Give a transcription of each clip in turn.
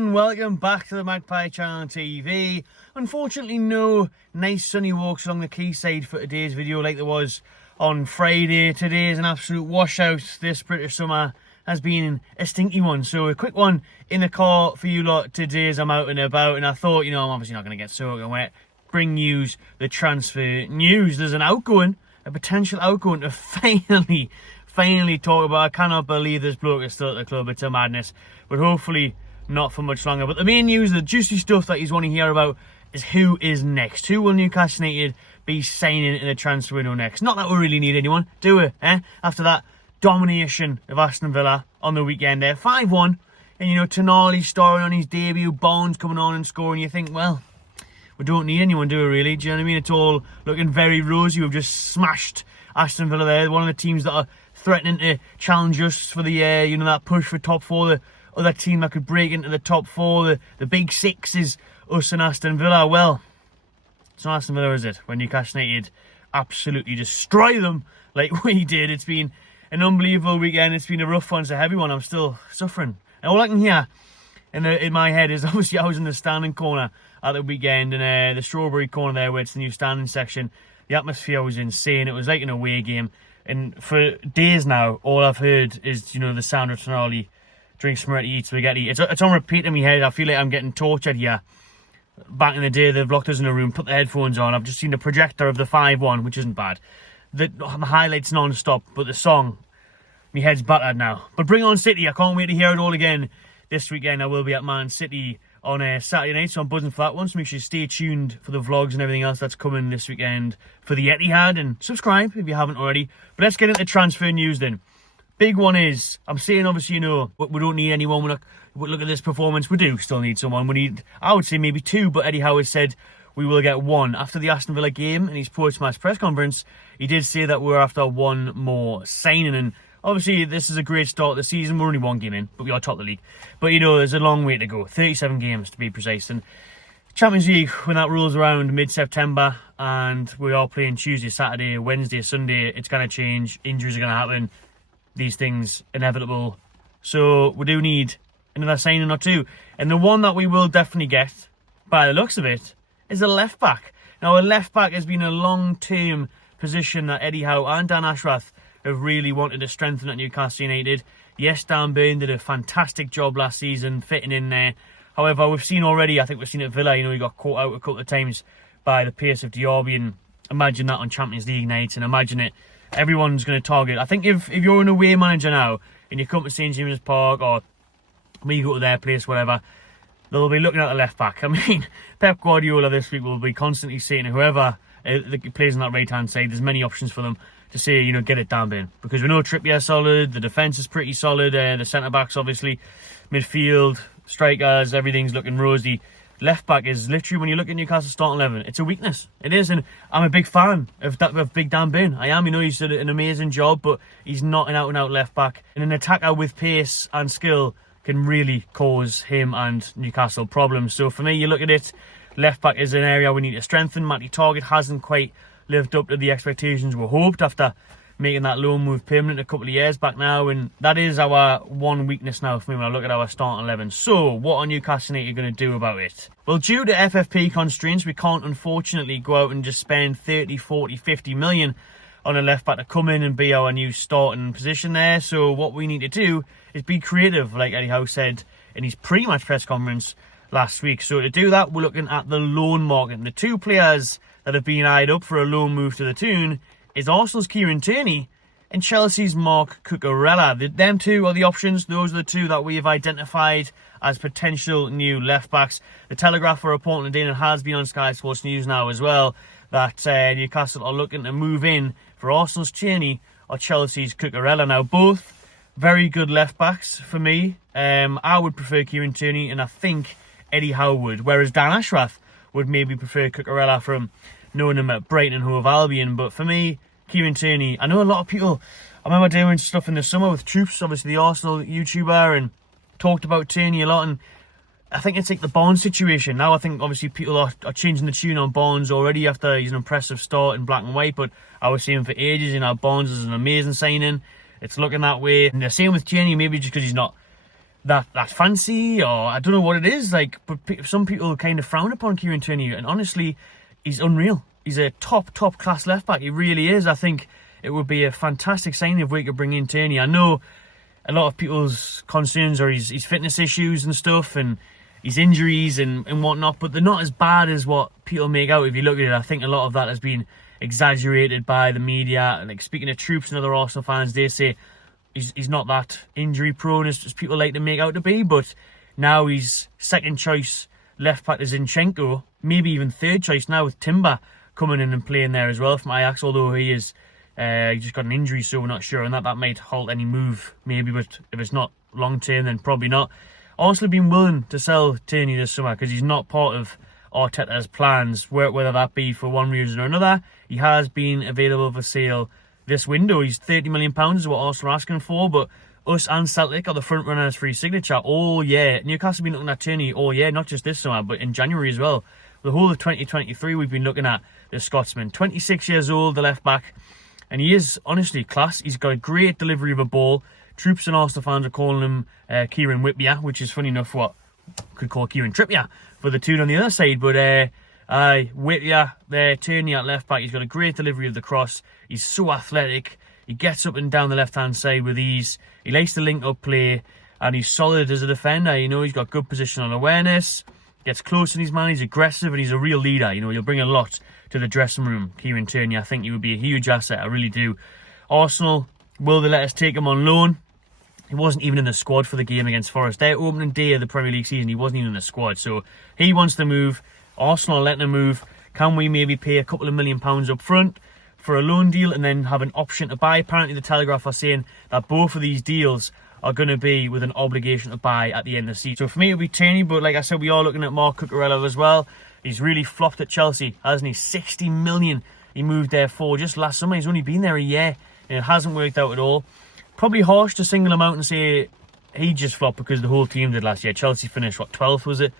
everyone, welcome back to the Magpie Channel TV. Unfortunately, no nice sunny walks along the quayside for today's video like there was on Friday. Today is an absolute washout. This British summer has been a stinky one. So a quick one in the car for you lot today as I'm out and about. And I thought, I'm obviously not going to get soaking wet. Bring news, the transfer news. There's a potential outgoing to finally talk about. I cannot believe this bloke is still at the club. It's a madness. But hopefully not for much longer. But the main news, the juicy stuff that you want to hear about is who is next. Who will Newcastle United be signing in the transfer window next? Not that we really need anyone, do we? After that domination of Aston Villa on the weekend there. 5-1. And, Tierney starring on his debut. Barnes coming on and scoring. You think, well, we don't need anyone, do we really? Do you know what I mean? It's all looking very rosy. We've just smashed Aston Villa there. One of the teams that are threatening to challenge us for the, that push for top four. The other team that could break into the top four. The big six is us and Aston Villa. Well, it's not Aston Villa, is it? When Newcastle United absolutely destroy them like we did. It's been an unbelievable weekend. It's been a rough one. It's a heavy one. I'm still suffering. And all I can hear in my head is, obviously, I was in the standing corner at the weekend, and the strawberry corner there where it's the new standing section. The atmosphere was insane. It was like an away game. And for days now, all I've heard is, the sound of Tierney drink Smirty, eat spaghetti. It's on repeat in my head. I feel like I'm getting tortured here. Back in the day, they've locked us in a room, put the headphones on. I've just seen the projector of the 5-1, which isn't bad. The highlights non-stop, but the song, my head's battered now. But bring on City. I can't wait to hear it all again this weekend. I will be at Man City on Saturday night, so I'm buzzing for that one. So make sure you stay tuned for the vlogs and everything else that's coming this weekend for the Etihad, and subscribe if you haven't already. But let's get into transfer news then. Big one is, I'm saying obviously, we don't need anyone. Look at this performance. We do still need someone. We need, I would say maybe two, but Eddie Howe has said we will get one. After the Aston Villa game in his post-match press conference, he did say that we're after one more signing. And obviously, this is a great start of the season. We're only one game in, but we are top of the league. But, there's a long way to go. 37 games, to be precise. And Champions League, when that rolls around mid-September, and we are playing Tuesday, Saturday, Wednesday, Sunday, it's going to change. Injuries are going to happen. These things, inevitable. So, we do need another signing or two. And the one that we will definitely get, by the looks of it, is a left-back. Now, a left-back has been a long-term position that Eddie Howe and Dan Ashworth have really wanted to strengthen at Newcastle United. Yes, Dan Burn did a fantastic job last season fitting in there. However, we've seen already, I think we've seen at Villa, he got caught out a couple of times by the pace of Diaby, and imagine that on Champions League nights, and imagine it, everyone's going to target. I think if you're an away manager now, and you come to St James's Park, or when you go to their place, whatever, they'll be looking at the left back. I mean, Pep Guardiola this week will be constantly saying whoever plays on that right-hand side, there's many options for them to say, get it down in. Because we know Trippier's solid, the defence is pretty solid, the centre-backs obviously, midfield, strikers, everything's looking rosy. Left-back is literally, when you look at Newcastle starting 11, it's a weakness. It is, and I'm a big fan of Big Dan Burn. I am, he's done an amazing job, but he's not an out-and-out left-back. And an attacker with pace and skill can really cause him and Newcastle problems. So for me, you look at it, left-back is an area we need to strengthen. Matty Target hasn't quite lived up to the expectations we hoped after making that loan move permanent a couple of years back now, and that is our one weakness now for me when I look at our starting 11. So what are Newcastle United going to do about it? Well, due to FFP constraints, we can't unfortunately go out and just spend 30, 40, 50 million on a left back to come in and be our new starting position there. So what we need to do is be creative, like Eddie Howe said in his pre-match press conference last week. So to do that, we're looking at the loan market. And the two players that have been eyed up for a loan move to the Toon is Arsenal's Kieran Tierney and Chelsea's Marc Cucurella. Them two are the options. Those are the two that we have identified as potential new left-backs. The Telegraph are reporting today, and it has been on Sky Sports News now as well, that Newcastle are looking to move in for Arsenal's Tierney or Chelsea's Cucurella. Now, both very good left-backs for me. I would prefer Kieran Tierney, and I think Eddie Howe would, whereas Dan Ashworth would maybe prefer Cucurella from knowing him at Brighton and Hove Albion. But for me, Kieran Tierney, I know a lot of people, I remember doing stuff in the summer with Troops, obviously the Arsenal YouTuber, and talked about Tierney a lot, and I think it's like the Barnes situation. Now I think obviously people are changing the tune on Barnes already after he's an impressive start in black and white, but I was saying for ages, Barnes is an amazing signing. It's looking that way. And the same with Tierney, maybe just because he's not that fancy, or I don't know what it is. Like, but some people kind of frown upon Kieran Tierney, and honestly, he's unreal. He's a top class left back. He really is. I think it would be a fantastic signing if we could bring in Tierney. I know a lot of people's concerns are his fitness issues and stuff, and his injuries and whatnot, but they're not as bad as what people make out if you look at it. I think a lot of that has been exaggerated by the media. Like, speaking to Troops and other Arsenal fans, they say he's not that injury prone as people like to make out to be, but now he's second choice left back to Zinchenko, maybe even third choice now with Timber coming in and playing there as well from Ajax, although he just got an injury, so we're not sure, and that might halt any move maybe, but if it's not long term then probably not. Arsenal have been willing to sell Tierney this summer because he's not part of Arteta's plans, whether that be for one reason or another. He has been available for sale this window. He's £30 million is what Arsenal are asking for, but us and Celtic are the front runners for his signature all year. Newcastle have been looking at Tierney all year, not just this summer, but in January as well. The whole of 2023 we've been looking at the Scotsman. 26 years old, the left back, and he is honestly class. He's got a great delivery of a ball. Troops and Arsenal fans are calling him Kieran Whippier, which is funny enough what could call Kieran Trippier for the tune on the other side. But Whippier there, Tierney at left back. He's got a great delivery of the cross. He's so athletic. He gets up and down the left-hand side with ease. He likes to link up play, and he's solid as a defender. You know, he's got good positional awareness. Gets close in his man. He's aggressive, and he's a real leader. You know, he'll bring a lot to the dressing room, Kieran Tierney. I think he would be a huge asset. I really do. Arsenal, will they let us take him on loan? He wasn't even in the squad for the game against Forest. Their opening day of the Premier League season, he wasn't even in the squad. So he wants to move. Arsenal are letting him move. Can we maybe pay a couple of £1 million up front for a loan deal and then have an option to buy? Apparently the Telegraph are saying that both of these deals are going to be with an obligation to buy at the end of the season. So for me, it'll be Tierney, but like I said, we are looking at Marc Cucurella as well. He's really flopped at Chelsea, hasn't he? 60 million he moved there for just last summer. He's only been there a year, and it hasn't worked out at all. Probably harsh to single him out and say he just flopped because the whole team did last year. Chelsea finished, what, 12th was it?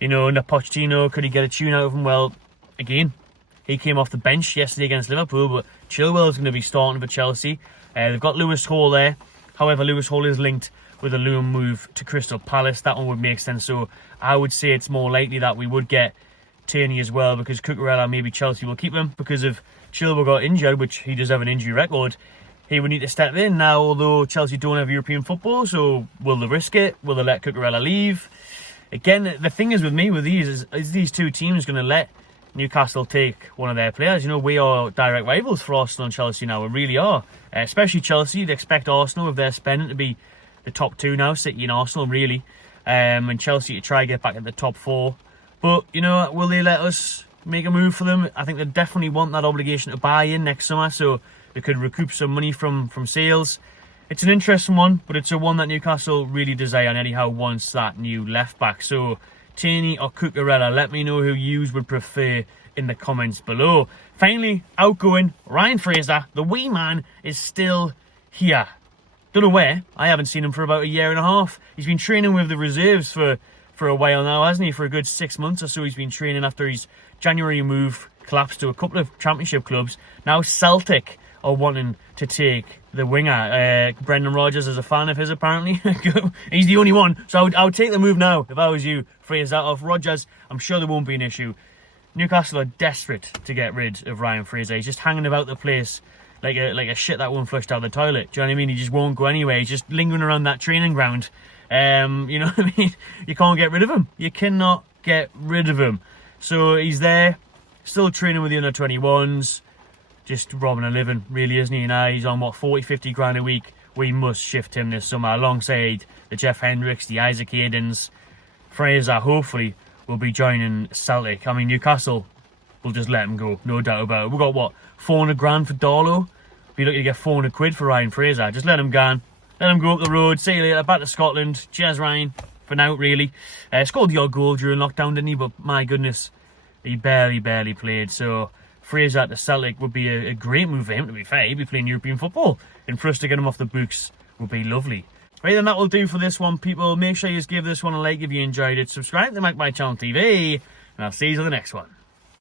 You know, under Pochettino, could he get a tune out of him? Well, again, he came off the bench yesterday against Liverpool, but Chilwell's going to be starting for Chelsea. They've got Lewis Hall there. However, Lewis Hall is linked with a loan move to Crystal Palace. That one would make sense. So I would say it's more likely that we would get Tierney as well, because Cucurella, maybe Chelsea will keep him because if Chilwell got injured, which he does have an injury record, he would need to step in. Now, although Chelsea don't have European football, so will they risk it? Will they let Cucurella leave? Again, the thing is with me with these is these two teams going to let Newcastle take one of their players? You know, we are direct rivals for Arsenal and Chelsea now. We really are. Especially Chelsea. You'd expect Arsenal, with their spending, to be the top two now, City and Arsenal, really. And Chelsea to try and get back at the top four. But, you know, will they let us make a move for them? I think they definitely want that obligation to buy in next summer, so they could recoup some money from sales. It's an interesting one, but it's a one that Newcastle really desire, and Eddie Howe wants that new left back. So Tierney or Cucurella, let me know who you would prefer in the comments below. Finally, outgoing Ryan Fraser, the wee man, is still here. Don't know where. I haven't seen him for about a year and a half. He's been training with the reserves for a while now, hasn't he? For a good 6 months or so he's been training after his January move collapsed to a couple of championship clubs. Now Celtic are wanting to take the winger. Brendan Rodgers is a fan of his, apparently. He's the only one. So I would take the move now if I was you. Fraser off Rodgers, I'm sure there won't be an issue. Newcastle are desperate to get rid of Ryan Fraser. He's just hanging about the place like a shit that won't flushed out the toilet. Do you know what I mean? He just won't go anywhere. He's just lingering around that training ground. You know what I mean? You can't get rid of him. You cannot get rid of him. So he's there, still training with the under-21s, just robbing a living, really, isn't he? Now he's on, what, 40-50 grand a week. We must shift him this summer alongside the Jeff Hendricks, the Isaac Haydens. Fraser, hopefully, will be joining Celtic. I mean, Newcastle will just let him go, no doubt about it. We've got, what, 400 grand for Darlow? Be lucky to get 400 quid for Ryan Fraser. Just let him go. Let him go up the road. See you later. Back to Scotland. Cheers, Ryan. For now, really. Scored the odd goal during lockdown, didn't he? But my goodness, he barely played. So Fraser to Celtic would be a great move for him, to be fair. He'd be playing European football. And for us to get him off the books would be lovely. Right, then that will do for this one, people. Make sure you give this one a like if you enjoyed it. Subscribe to the Magpie Channel TV. And I'll see you in the next one.